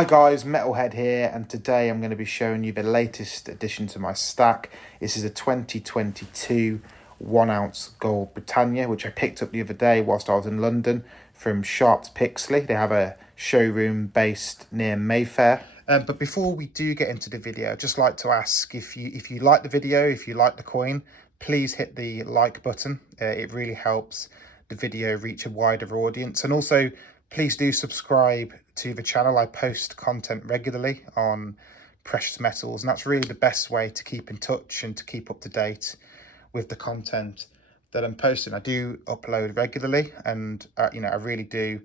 Hi guys, Metalhead here, and today I'm going to be showing you the latest addition to my stack. This is a 2022 1 ounce Gold Britannia, which I picked up the other day whilst I was in London from Sharps Pixley. They have a showroom based near Mayfair. But before we do get into the video, I'd just like to ask if you like the video, if you like the coin, please hit the like button. It really helps the video reach a wider audience, and also please do subscribe to the channel. I post content regularly on precious metals, and that's really the best way to keep in touch and to keep up to date with the content that I'm posting. I do upload regularly, and I really do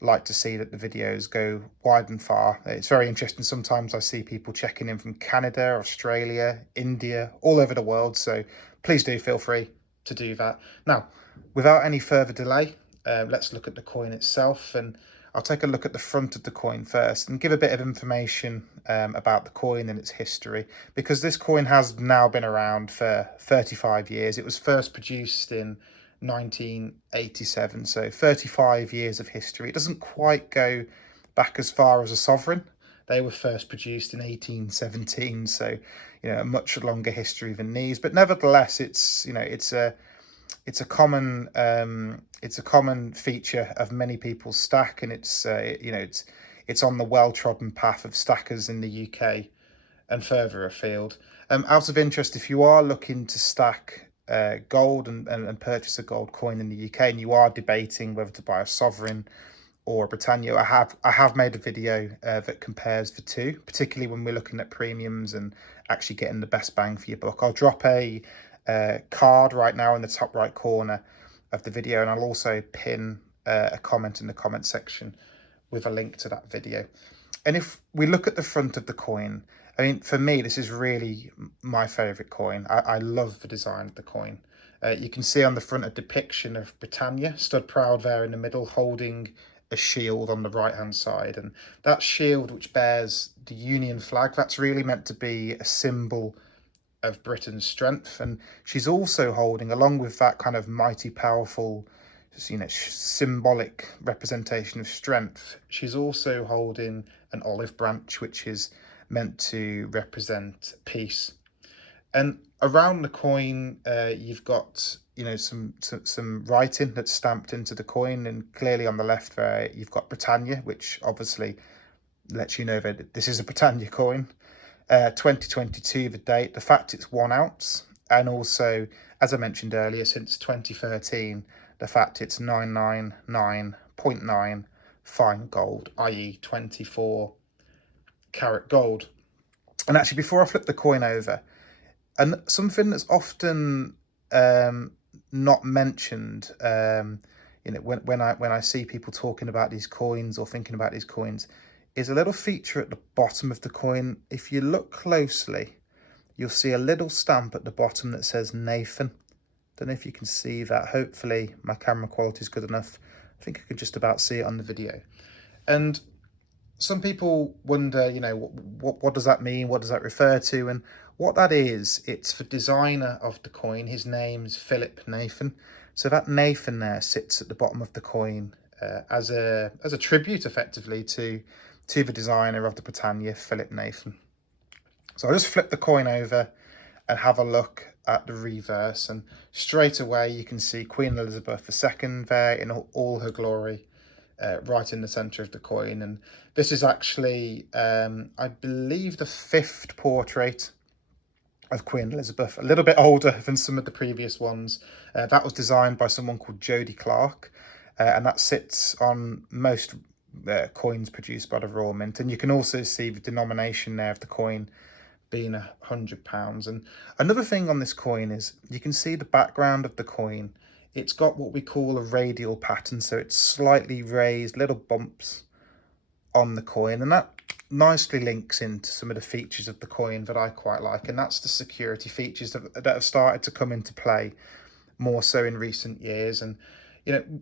like to see that the videos go wide and far. It's very interesting. Sometimes I see people checking in from Canada, Australia, India, all over the world. So please do feel free to do that. Now, without any further delay, let's look at the coin itself, and I'll take a look at the front of the coin first and give a bit of information about the coin and its history, because this coin has now been around for 35 years. It was first produced in 1987, so 35 years of history. It doesn't quite go back as far as a sovereign. They were first produced in 1817, so a much longer history than these. But nevertheless, it's a common feature of many people's stack, and it's on the well-trodden path of stackers in the UK and further afield. Out of interest, if you are looking to stack gold and purchase a gold coin in the UK, and you are debating whether to buy a sovereign or a Britannia, I have made a video that compares the two, particularly when we're looking at premiums and actually getting the best bang for your buck. I'll drop a card right now in the top right corner of the video, and I'll also pin a comment in the comment section with a link to that video. And if we look at the front of the coin, I mean, for me, this is really my favorite coin. I love the design of the coin. You can see on the front a depiction of Britannia stood proud there in the middle, holding a shield on the right hand side, and that shield, which bears the Union flag, that's really meant to be a symbol of Britain's strength. And she's also holding, along with that kind of mighty powerful symbolic representation of strength, she's also holding an olive branch, which is meant to represent peace. And around the coin, you've got some writing that's stamped into the coin, and clearly on the left there you've got Britannia, which obviously lets you know that this is a Britannia coin. 2022 the date, the fact it's 1 ounce, and also, as I mentioned earlier, since 2013 the fact it's 999.9 fine gold, i.e. 24 karat gold. And actually, before I flip the coin over, and something that's often not mentioned, when I see people talking about these coins or thinking about these coins, is a little feature at the bottom of the coin. If you look closely, you'll see a little stamp at the bottom that says Nathan. Don't know if you can see that. Hopefully my camera quality is good enough. I think I can just about see it on the video. And some people wonder, what does that mean? What does that refer to? And what that is, it's the designer of the coin. His name's Philip Nathan. So that Nathan there sits at the bottom of the coin as a tribute, effectively, to the designer of the Britannia, Philip Nathan. So I'll just flip the coin over and have a look at the reverse, and straight away you can see Queen Elizabeth II there in all her glory, right in the centre of the coin. And this is actually, I believe, the 5th portrait of Queen Elizabeth, a little bit older than some of the previous ones. That was designed by someone called Jody Clark, and that sits on most coins produced by the Royal Mint. And you can also see the denomination there of the coin being £100. And another thing on this coin is you can see the background of the coin. It's got what we call a radial pattern, so it's slightly raised, little bumps on the coin, and that nicely links into some of the features of the coin that I quite like, and that's the security features that have started to come into play more so in recent years. And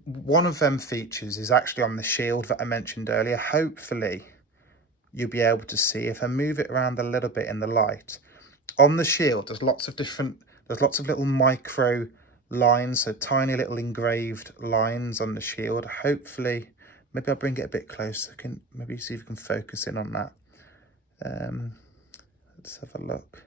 one of them features is actually on the shield that I mentioned earlier. Hopefully you'll be able to see if I move it around a little bit in the light. On the shield there's lots of little micro lines, so tiny little engraved lines on the shield. Hopefully Maybe I'll bring it a bit closer. I can maybe see if we can focus in on that. Let's have a look.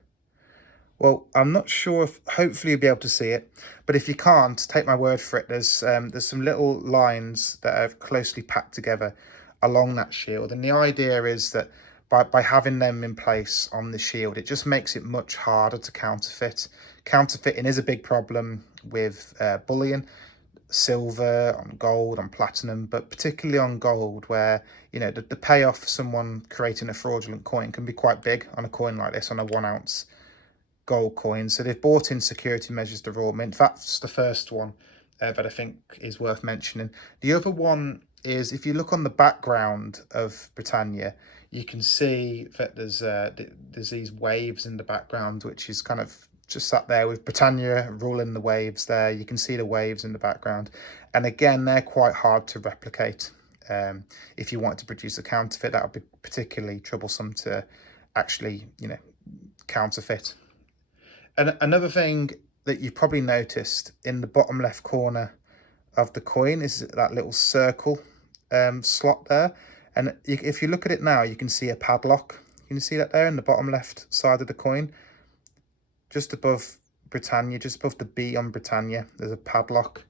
Well, I'm not sure if, hopefully you'll be able to see it, but if you can't, take my word for it. There's some little lines that are closely packed together along that shield. And the idea is that by having them in place on the shield, it just makes it much harder to counterfeit. Counterfeiting is a big problem with bullion, silver, on gold, on platinum, but particularly on gold, where, you know, the payoff for someone creating a fraudulent coin can be quite big on a coin like this, on a 1 ounce gold coin. So they've brought in security measures to Royal Mint. That's the first one that I think is worth mentioning. The other one is, if you look on the background of Britannia, you can see that there's these waves in the background, which is kind of just sat there with Britannia ruling the waves there. You can see the waves in the background. And again, they're quite hard to replicate. If you want to produce a counterfeit, that would be particularly troublesome to actually, you know, counterfeit. And another thing that you've probably noticed in the bottom left corner of the coin is that little circle slot there. And if you look at it now, you can see a padlock. You can see that there in the bottom left side of the coin, just above Britannia, just above the B on Britannia, there's a padlock.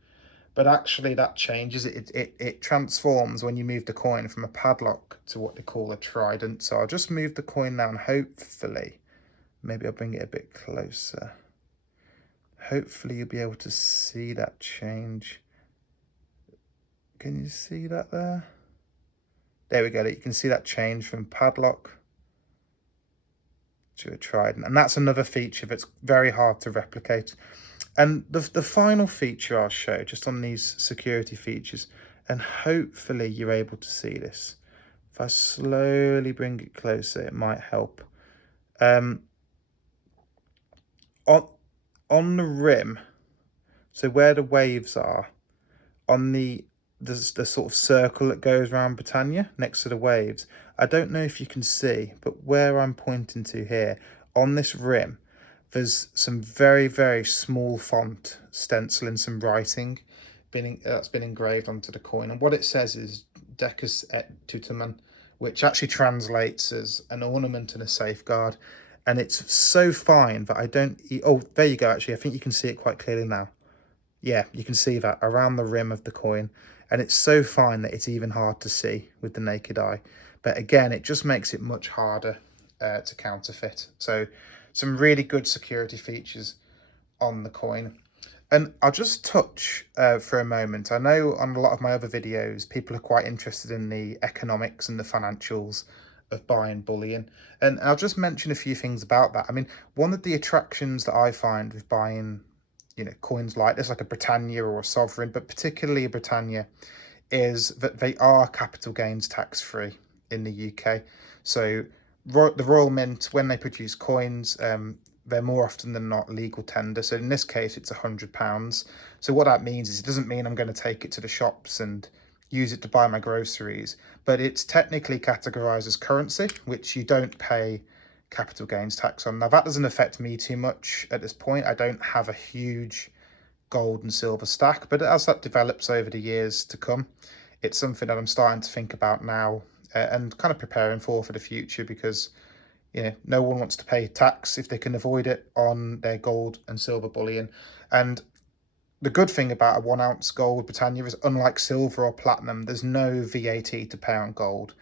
But actually that changes. It transforms when you move the coin from a padlock to what they call a trident. So I'll just move the coin now, and hopefully, maybe I'll bring it a bit closer. Hopefully you'll be able to see that change. Can you see that there? There we go. You can see that change from padlock to a trident. And that's another feature that's very hard to replicate. And the final feature I'll show, just on these security features, and hopefully you're able to see this. If I slowly bring it closer, it might help. On the rim, so where the waves are, on there's the sort of circle that goes around Britannia next to the waves. I don't know if you can see, but where I'm pointing to here, on this rim, there's some very, very small font stenciling, some writing that's been engraved onto the coin. And what it says is Decus et Tutemen, which actually translates as an ornament and a safeguard. And it's so fine that I don't... Oh, there you go, actually. I think you can see it quite clearly now. Yeah, you can see that around the rim of the coin. And it's so fine that it's even hard to see with the naked eye. But again, it just makes it much harder to counterfeit. So some really good security features on the coin. And I'll just touch for a moment. I know on a lot of my other videos, people are quite interested in the economics and the financials of buying bullion. And I'll just mention a few things about that. I mean, one of the attractions that I find with buying, you know, coins like this, like a Britannia or a sovereign, but particularly a Britannia, is that they are capital gains tax free in the UK. So the Royal Mint, when they produce coins, they're more often than not legal tender. So in this case, it's £100. So what that means is, it doesn't mean I'm going to take it to the shops and use it to buy my groceries, but it's technically categorized as currency, which you don't pay capital gains tax on. Now, that doesn't affect me too much at this point. I don't have a huge gold and silver stack, but as that develops over the years to come, it's something that I'm starting to think about now and kind of preparing for the future, because, you know, no one wants to pay tax if they can avoid it on their gold and silver bullion. And the good thing about a 1 ounce gold Britannia is, unlike silver or platinum, there's no VAT to pay on gold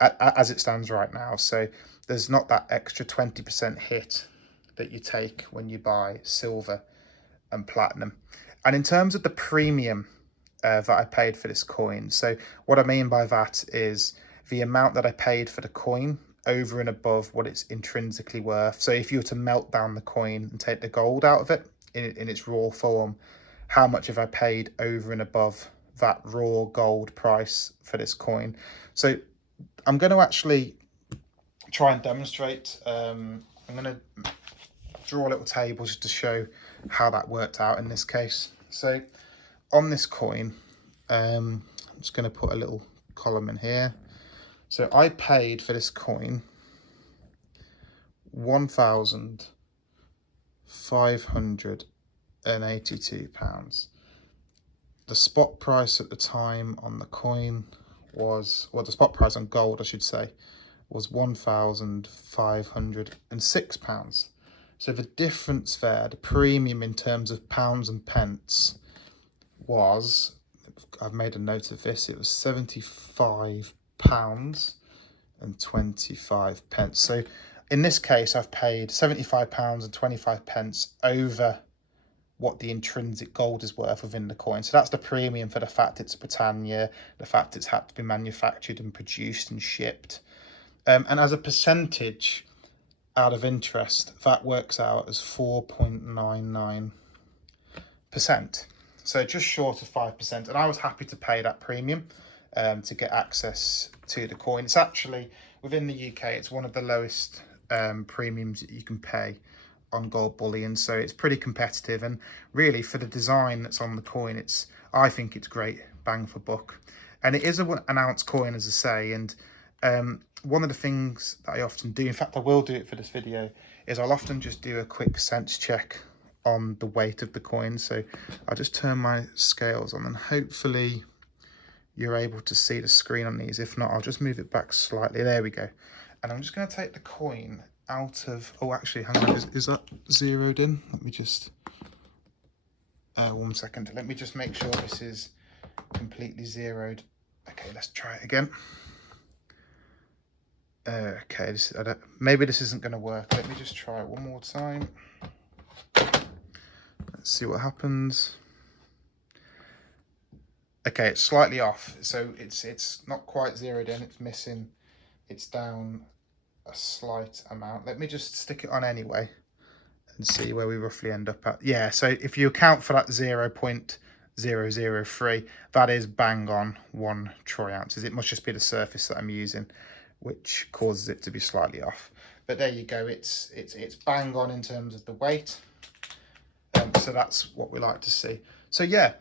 as it stands right now. So there's not that extra 20% hit that you take when you buy silver and platinum. And in terms of the premium that I paid for this coin, so what I mean by that is the amount that I paid for the coin over and above what it's intrinsically worth. So if you were to melt down the coin and take the gold out of it in its raw form, how much have I paid over and above that raw gold price for this coin? So I'm going to actually try and demonstrate. I'm going to draw a little table just to show how that worked out in this case. So on this coin, I'm just going to put a little column in here. So I paid for this coin £1,582. The spot price at the time on the coin was, well, the spot price on gold, I should say, was £1,506. So the difference there, the premium in terms of pounds and pence was, I've made a note of this, it was £75.25. So in this case, I've paid £75.25 over what the intrinsic gold is worth within the coin. So that's the premium for the fact it's a Britannia, the fact it's had to be manufactured and produced and shipped. And as a percentage out of interest, that works out as 4.99%. So just short of 5%. And I was happy to pay that premium to get access to the coin. It's actually, within the UK, it's one of the lowest premiums that you can pay on gold bullion, so it's pretty competitive. And really, for the design that's on the coin, I think it's great bang for buck. And it is an ounce coin, as I say. And one of the things that I often do, in fact I will do it for this video, is I'll often just do a quick sense check on the weight of the coin. So I'll just turn my scales on, and hopefully you're able to see the screen on these. If not, I'll just move it back slightly. There we go. And I'm just going to take the coin out of, oh, actually, hang on, is that zeroed in? Let me just, 1 second. Let me just make sure this is completely zeroed. Okay, let's try it again. Okay, maybe this isn't going to work. Let me just try it one more time. Let's see what happens. Okay, it's slightly off, so it's not quite zeroed in. It's missing. It's down a slight amount. Let me just stick it on anyway and see where we roughly end up at. Yeah, so if you account for that 0.003, that is bang on 1 troy ounces. It must just be the surface that I'm using which causes it to be slightly off. But there you go, it's bang on in terms of the weight. So that's what we like to see. So yeah,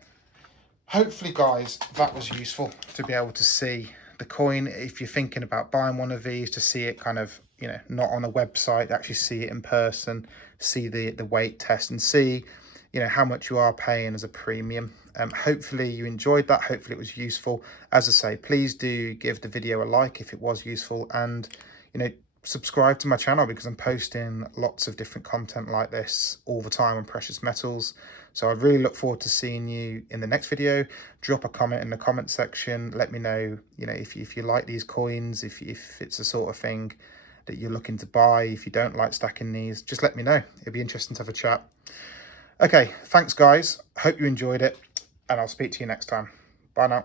hopefully guys, that was useful to be able to see the coin. If you're thinking about buying one of these, to see it kind of, you know, not on a website, actually see it in person, see the weight test, and see, you know, how much you are paying as a premium. Hopefully you enjoyed that. Hopefully it was useful. As I say, please do give the video a like if it was useful, and, you know, subscribe to my channel, because I'm posting lots of different content like this all the time on precious metals. So I really look forward to seeing you in the next video. Drop a comment in the comment section. Let me know, you know, if you like these coins, if it's the sort of thing that you're looking to buy. If you don't like stacking these, just let me know. It'd be interesting to have a chat. Okay, thanks guys. Hope you enjoyed it, and I'll speak to you next time. Bye now.